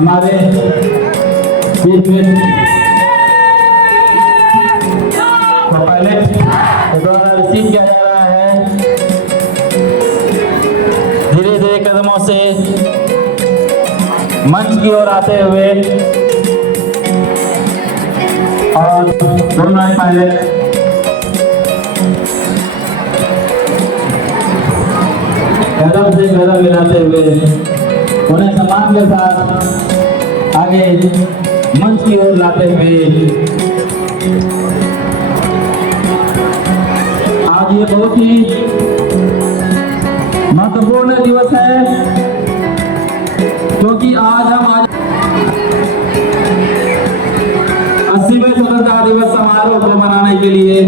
हमारे chief guest को पहले द्वारा रिसीव किया जा रहा है। धीरे धीरे कदमों से मंच की ओर आते हुए और दोनों पायलट कदम से कदम मिलाते हुए उन्हें सम्मान के साथ आगे मंच की ओर लाते हुए आज ये बहुत ही महत्वपूर्ण दिवस है, क्योंकि आज हम 80वें स्वतंत्रता दिवस समारोह को मनाने के लिए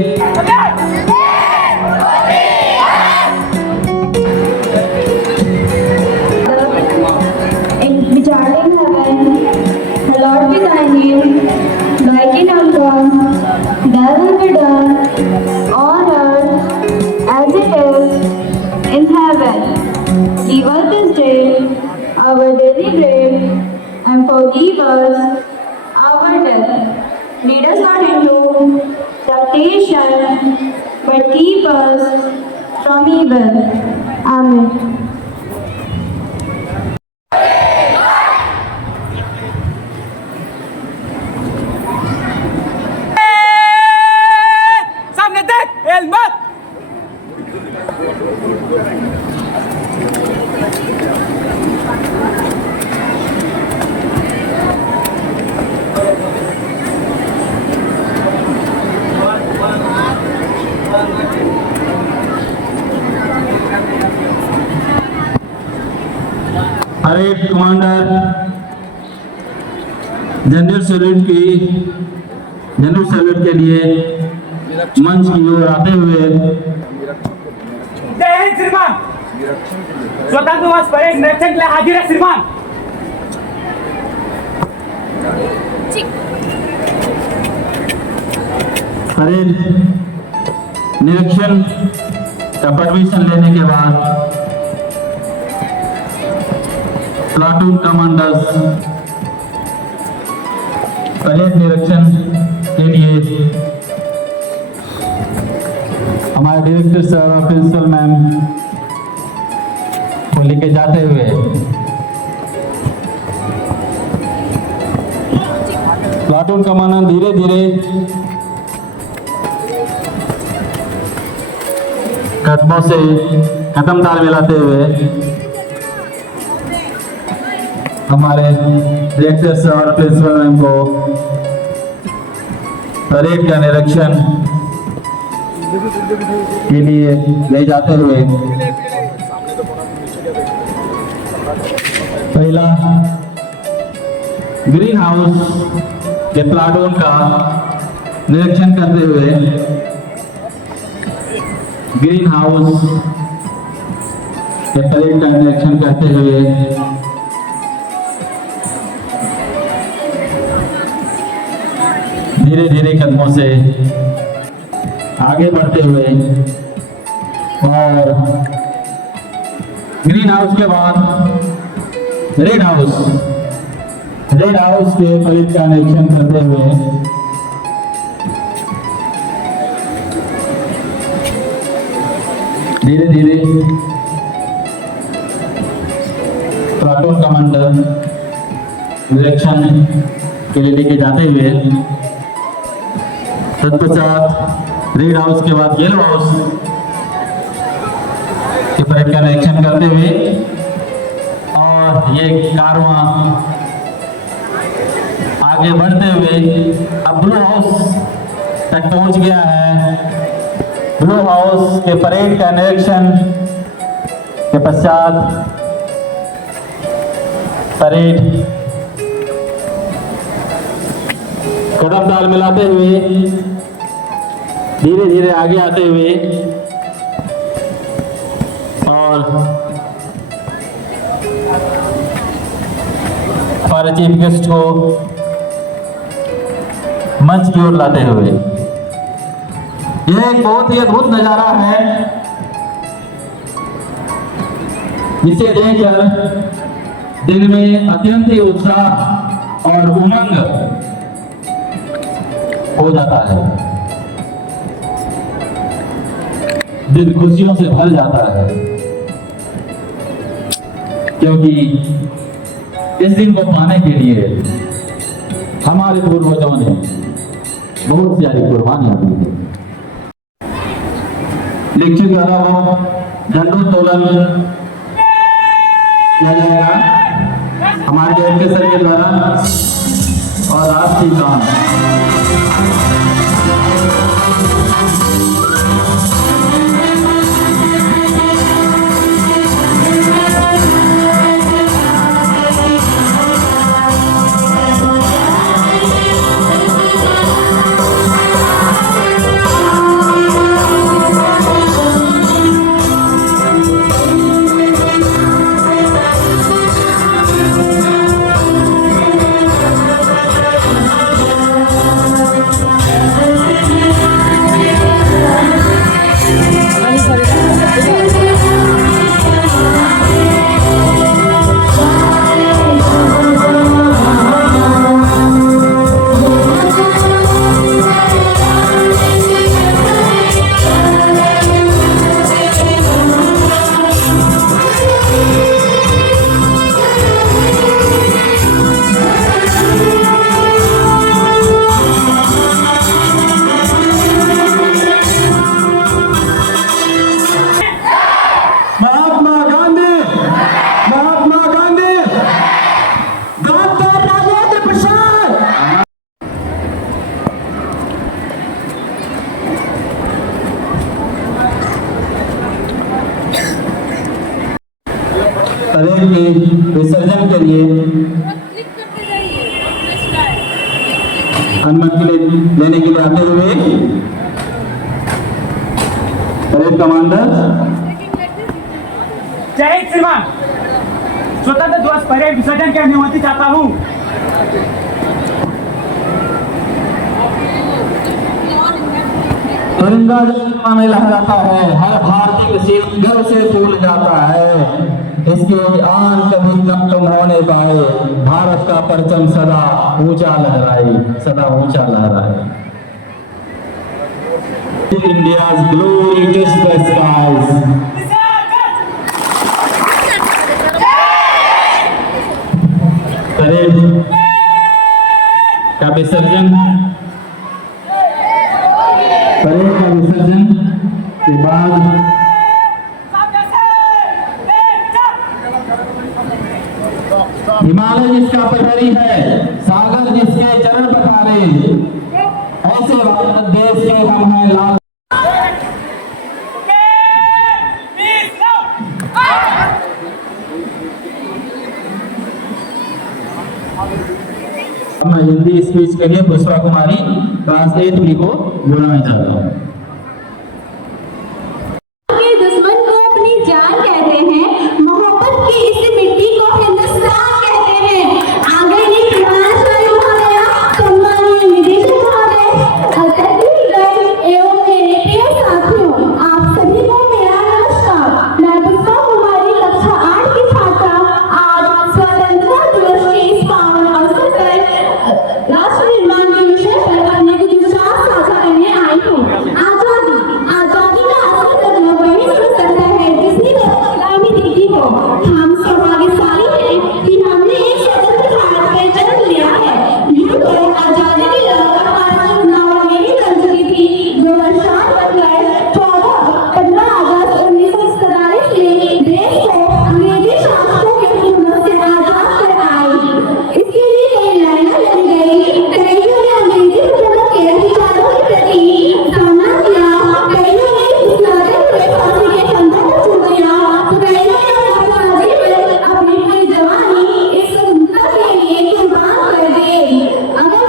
Give us this day our daily bread, and forgive us our debt. Lead us not into temptation, but keep us from evil. Amen. Parade commander general salute के लिए मंच की ओर आते हुए जय हिंद श्रीमान। स्वतंत्र दिवस परेड निरीक्षण के लिए हाजिर है श्रीमान। परेड निरीक्षण का परमिशन लेने के बाद प्लाटून कमांडर्स परेड निरीक्षण के लिए हमारे डायरेक्टर सर और प्रिंसिपल मैम को लेके जाते हुए प्लाटून कमांडर धीरे धीरे कदमों से कदम ताल मिलाते हुए हमारे डायरेक्टर सर और प्रिंसिपल मैम को परेड का निरीक्षण के लिए ले जाते हुए पहला ग्रीन हाउस के प्लाटून का निरीक्षण करते हुए, ग्रीन हाउस के परेड का निरीक्षण करते हुए धीरे धीरे कदमों से आगे बढ़ते हुए, और ग्रीन हाउस के बाद रेड हाउस के परेड का निरीक्षण करते हुए धीरे धीरे प्लाटून कमांडर निरीक्षण के लिए लेके जाते हुए, तत्पश्चात रेड हाउस के बाद येलो हाउस के परेड का निरीक्षण करते हुए, और ये कारवां आगे बढ़ते हुए अब ब्लू हाउस तक पहुंच गया है। ब्लू हाउस के परेड का निरीक्षण के पश्चात परेड कदम ताल मिलाते हुए धीरे धीरे आगे आते हुए, और हमारे चीफ गेस्ट को मंच की ओर लाते हुए, यह एक बहुत ही अद्भुत नजारा है जिसे देखकर दिल में अत्यंत ही उत्साह और उमंग हो जाता है, दिल खुशियों से भर जाता है, क्योंकि इस दिन को पाने के लिए हमारे पूर्वजों ने बहुत सारी कुर्बानियां दी थी। दीक्षित द्वारा वो झंडोत्तोलन किया जाएगा हमारे जयंती सर के द्वारा, और राष्ट्रीय गान परेड के विसर्जन के लिए अनुमति लेने के लिए आते हुए परेड कमांडर जय हिंद श्रीमान, स्वतंत्र दिवस परेड विसर्जन की अनुमति चाहता हूँ। तिरंगा जब में लहराता है, हर भारतीय का सिर गर्व से फूल जाता है, इसकी आन कभी कम होने पाए, भारत का परचम सदा ऊंचा लहराए, सदा ऊंचा लहराए। India's glory touch the skies. Parade का विसर्जन, परेड का विसर्जन के बाद हिमालय जिसका प्रहरी है, सागर जिसके चरण पखारे, ऐसे भारत देश के हम हैं लाल। मैं हिंदी स्पीच के लिए पुष्पा कुमारी क्लास 8B को बुलाना चाहता हूँ। के दुश्मन को अपनी जान कहते हैं, मोहब्बत की इस मिट्टी को हिंदुस्तान कहते हैं। आंगनी प्रवास शुरू हो गया, सम्मानीय निदेशक महोदय, अतिथिगण एवं मेरे प्रिय साथियों, आप सभी को मेरा नमस्कार। मैं पुष्पा कुमारी कक्षा 8 की छात्रा आज स्वतंत्रता दिवस के इस पावन अवसर पर राष्ट्र निर्माण के विषय पर अपने कुछ विचार साझा करने आई हूँ। आजादी आजादी का असर करना वही हो सकता है जिसने गुलामी दी हो। हम सौभाग्यशाली हैं कि हमने एक स्वतंत्र भारत में जन्म लिया है। यूं तो आजादी की लहर हमारी नावलेरी कर चुकी थी, जो वर्षात बनकर 15 अगस्त 1947 से देश को अंग्रेजी शासकों के हुकूमत से आजाद कर आई। इसके लिए कई लड़ाइयां लड़ी गई, कईयों ने अंग्रेजी हुकूमत के अधिकारों के प्रति सामना किया, कईयों ने फुसलाते हुए फांसी के फंदों को चूम दिया, तो कईयों ने अपना जीवन, अपनी पूरी जवानी इस स्वतंत्रता के लिए कुर्बान कर दी। अगर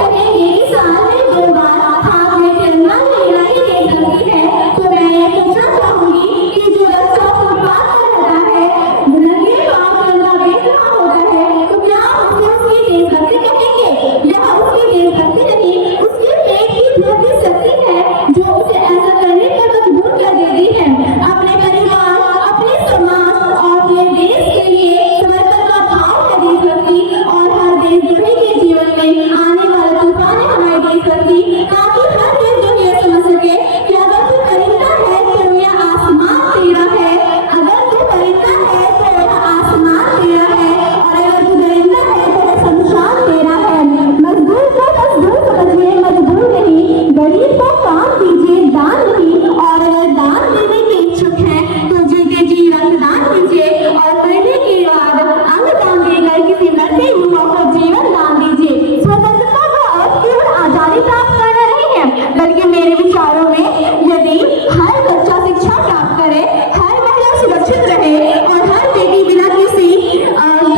कहेंगे कि साल में 2 बार हाथ में तिरंगा लेना ही देशभक्ति है, तो मैं ये पूछना चाहूंगी कि जो बच्चा फुटपाथ पर रहता है, नंगे पांव तिरंगा बेच रहा होता है, तो क्या उसे उसकी देशभक्ति कहेंगे? यह उसकी देशभक्ति नहीं, उसके पेट की भूख की शक्ति है जो उसे ऐसा करने पर मजबूर कर देती है। अपने परिवार, अपने समाज और अपने देश के लिए समर्पण का भाव है देशभक्ति, और हर देशद्रोही के जीवन में आने वाला तूफान है हमारी देशभक्ति, ताकि हर देशद्रोही यह समझ सके कि अगर तू परिंदा है तो यह आसमान तेरा है, अगर तू परिंदा है तो यह आसमान तेरा है, और अगर तू दरिंदा है तो यह शमशान तेरा है। मजदूर को मजदूर समझिए, मजबूर नहीं, गरीब को काम दीजिए, दान नहीं, और अगर दान देने के इच्छुक हैं तो जीते जी रक्तदान कीजिए, और मरने के बाद अंग दान देकर किसी मरते युवा को जीवन दान दीजिए। स्वतंत्रता का अर्थ केवल आजादी प्राप्त करना नहीं है, बल्कि मेरे विचारों में यदि हर बच्चा शिक्षा प्राप्त करे, हर महिला सुरक्षित रहे, और हर बेटी बिना किसी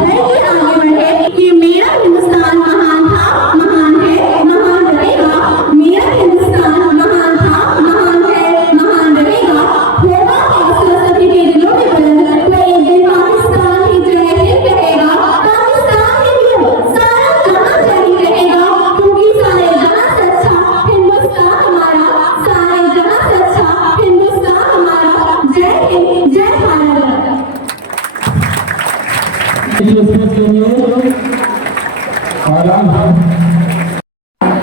भय के आगे बढ़े कि मेरा हिंदुस्तान महान था, महान है, महान रहेगा, मेरा हिंदुस्तान महान था, महान है, महान रहेगा, होगा फैसला सभी के दिलों में बुलंद। मैं एक दिन पाकिस्तान की जय हिंद कहेगा, पाकिस्तान ही क्यों सारा जहां जय हिंद कहेगा, क्योंकि सारे जहां से अच्छा हिंदुस्तान हमारा, सारे जहां से अच्छा हिंदुस्तान हमारा। जय हिंद, जय भारत।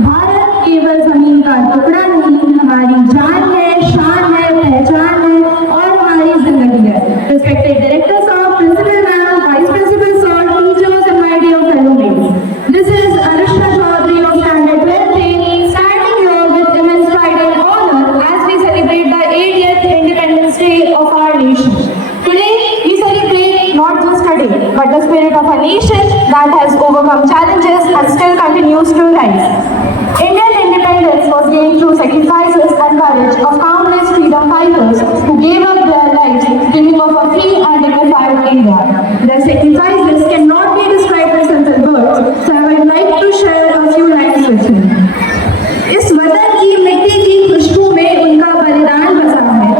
भारत केवल जमीन का टुकड़ा नहीं, हमारी जान है, शान है, पहचान है, और हमारी जिंदगी है। Respected directors of principal ma'am, vice principal sir, teachers and my dear fellow mates. This is Anushka Chaudhary of Standard 12A, standing here with immense pride and honor as we celebrate the 80th Independence Day of our nation. Today we celebrate not just a day, but the spirit of a nation that has overcome challenges and still continues to rise. Indian independence was gained through sacrifices and courage of countless freedom fighters who gave up their lives dreaming of a free and dignified India. Their sacrifices cannot be described in simple words, so I would like to share a few lines with you. इस वतन की मिट्टी की खुशबू में उनका बलिदान बसा है,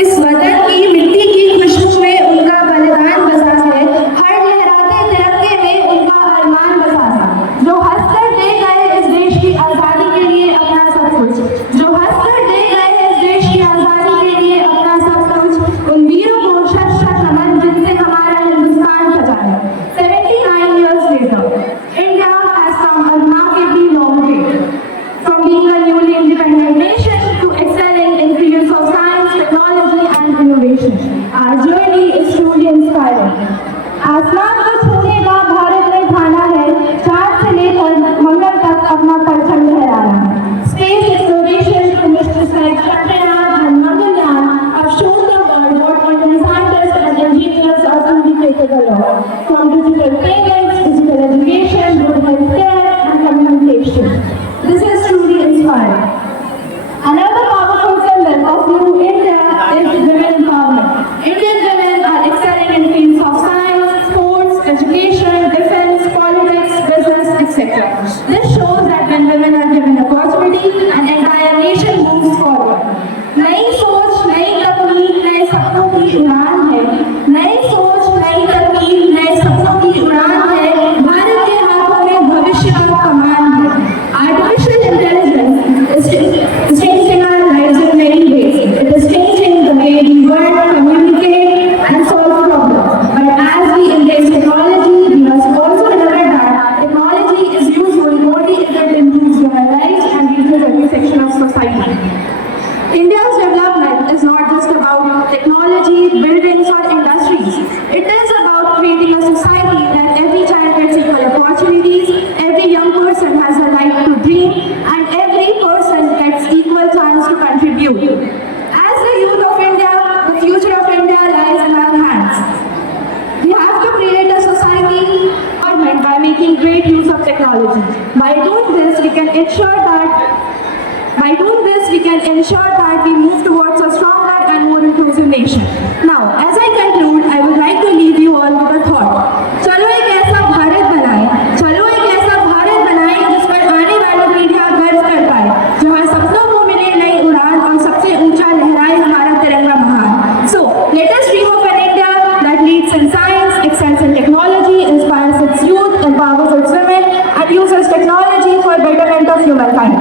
इस वतन की मिट्टी की खुशबू में उनका बलिदान बसा है, हर लहराते तिरंगे में उनका अरमान बसा है, जो हंसकर दे गए इस देश की आजादी के लिए अपना सब कुछ, जो हंसकर दे गए इस देश की आजादी के लिए अपना सब कुछ। उन वीरों को शत शत नमन जिनसे हमारा हिंदुस्तान सजा है। sector. This shows that when women are given opportunity, an entire nation moves forward. नई सोच, नई तकनीक, नए सपनों की उड़ान है। नई सोच, नई तकनीक, नए सपनों की उड़ान है। भारत के हाथों में भविष्य का कमान है। Artificial intelligence is changing our lives in many ways. It is changing the way we work, communicate, and solve problems. But as we embrace technology, we must also remember that technology is useful only if it improves human lives and reaches every section of society. India's development is not just about technology, buildings, or industries. It is about creating a society where every child gets equal opportunities, every young person has the right to dream, and every person gets equal chance to contribute. As the youth of India, the future of India lies in our hands. We have to create a society by making great use of technology. By doing this, we can ensure that we move towards a stronger and more inclusive nation. Now, as I conclude, I would like to leave you all with a thought. चलो एक ऐसा भारत बनाएं जिस पर आने वाली पीढ़ियां गर्व कर पाए, जहां सपनों को मिले नई उड़ान और सबसे ऊंचा लहराए हमारा तिरंगा महान. So, let us dream of an India that leads in science, excels in technology, inspires its youth, empowers its women, and uses technology for betterment of humankind.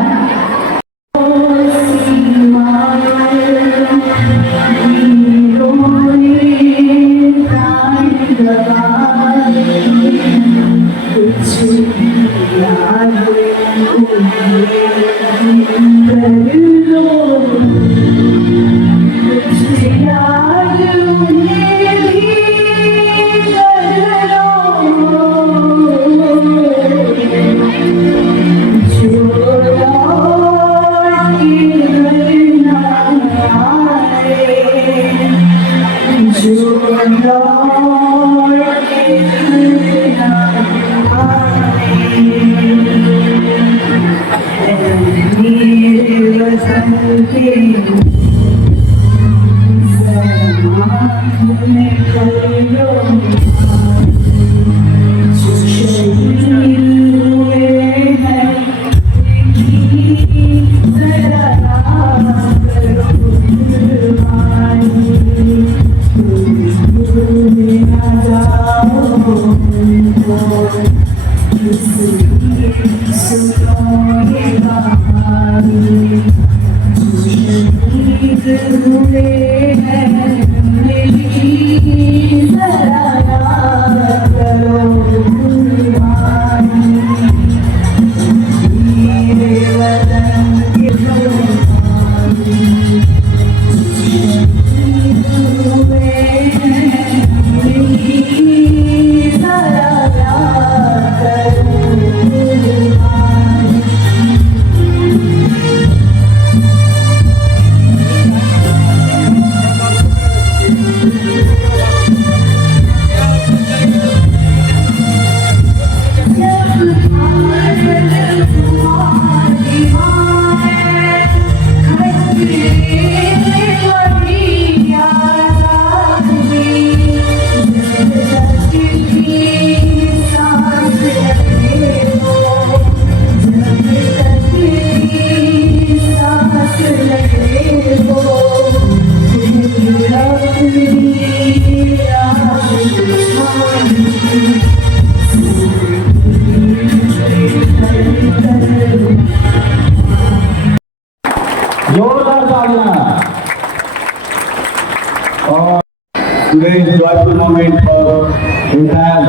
Today's joyful moment for entire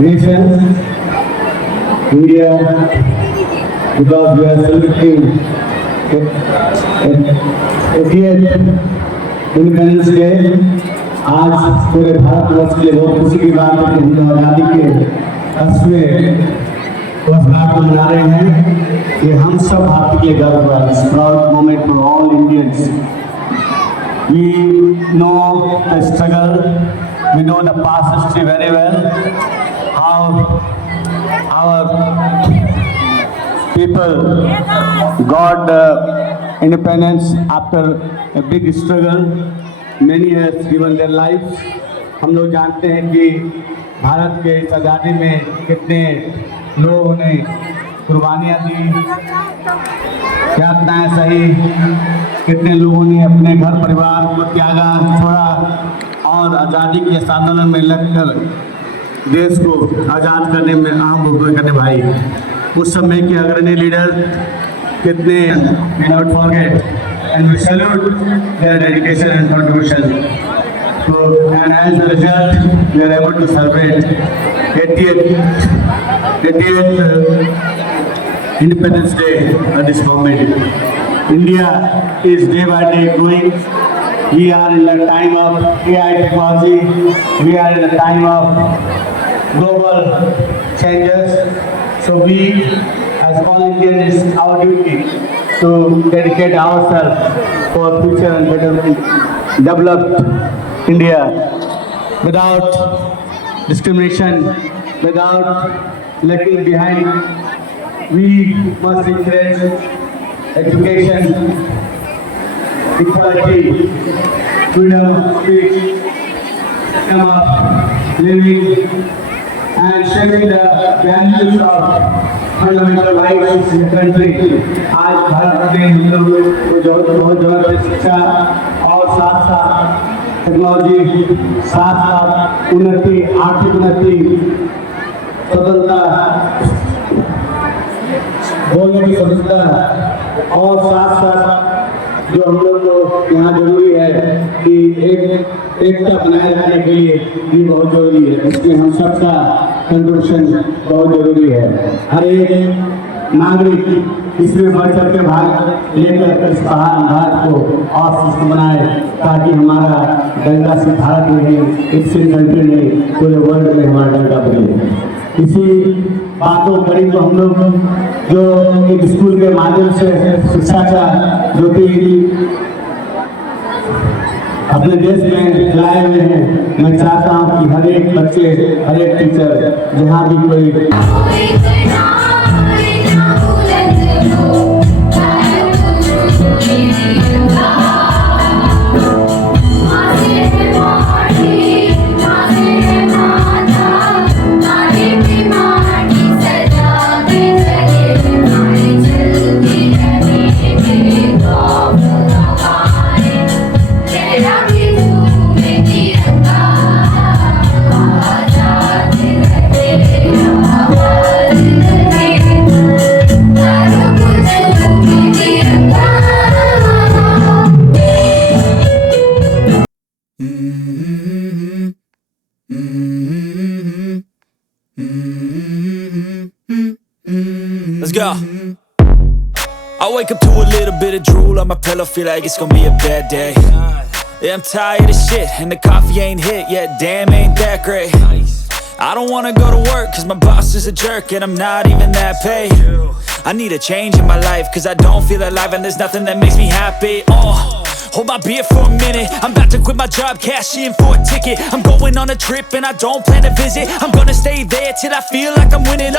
nation, India, because we are celebrating 80th Independence Day. आज पूरे भारतवर्ष के लिए बहुत खुशी की बात है कि हम आज़ादी के 80वें वर्षगांठ को मना रहे हैं। ये हम सब भारतीय के लिए गर्व है। It's proud moment for all Indians. We know the struggle, we know the past history very well, how our people got independence after a big struggle, many has given their lives. हम लोग जानते हैं कि भारत के इस आज़ादी में कितने लोगों ने कुर्बानियाँ दी, यातनाएं सही, कितने लोगों ने अपने घर परिवार को त्यागा, छोड़ा और आज़ादी के इस आंदोलन में लगकर देश को आज़ाद करने में अहम भूमिका निभाई। उस समय के अग्रणी लीडर कितने we not forget and we salute their dedication and contribution. So, and as a result, we are able to celebrate 88th Independence Day at this moment. India is day by day growing. We are in a time of AI technology. We are in a time of global changes. So we, as all Indians, it's our duty to dedicate ourselves for future and better developed India without discrimination, without lagging behind. We must encourage education, equality, freedom of speech, freedom of living, and shaping the values of fundamental rights in the country. आज भारत में हम लोग को बहुत ज़रूरत शिक्षा और साथ साथ टेक्नोलॉजी, साथ साथ उन्नति, आर्थिक उन्नति, स्वतंत्रता, बोलने की स्वतंत्रता और साथ साथ जो हम लोग को यहाँ जरूरी है कि एकता बनाए रखने के लिए भी बहुत जरूरी है। इसमें हम सबका कंट्रीब्यूशन बहुत जरूरी है। हर एक नागरिक इसमें बढ़ चढ़ के भाग लेकर इस महान भारत को और सशक्त बनाए ताकि हमारा डंका सिर्फ भारत में ही, एक सिर्फ कंट्री नहीं, पूरे वर्ल्ड में हमारा डंका बने। इसी बातों कड़ी को हम लोग जो एक स्कूल के माध्यम से शिक्षा का जो कि अपने देश में लाए हुए हैं, मैं चाहता हूँ कि हर एक बच्चे, हर एक टीचर जहाँ भी कोई Let's go. I wake up to a little bit of drool on my pillow, feel like it's gonna be a bad day. Yeah, I'm tired of shit, and the coffee ain't hit yet, damn ain't that great. I don't wanna go to work, cause my boss is a jerk, and I'm not even that paid. I need a change in my life, cause I don't feel alive, and there's nothing that makes me happy. Hold my beer for a minute, I'm about to quit my job, cash in for a ticket. I'm going on a trip and I don't plan to visit. I'm gonna stay there till I feel like I'm winning,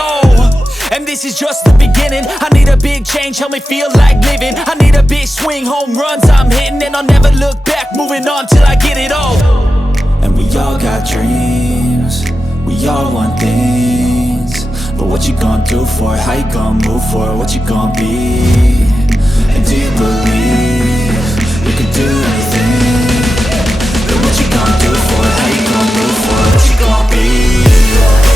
and this is just the beginning. I need a big change, help me feel like living. I need a big swing, home runs I'm hitting, and I'll never look back, moving on till I get it all. And we all got dreams, we all want things, but what you gonna do for it? How you gonna move for it? What you gonna be? And do you believe you can do anything? But what you gonna do for it? How you gonna move for it? What you gonna be?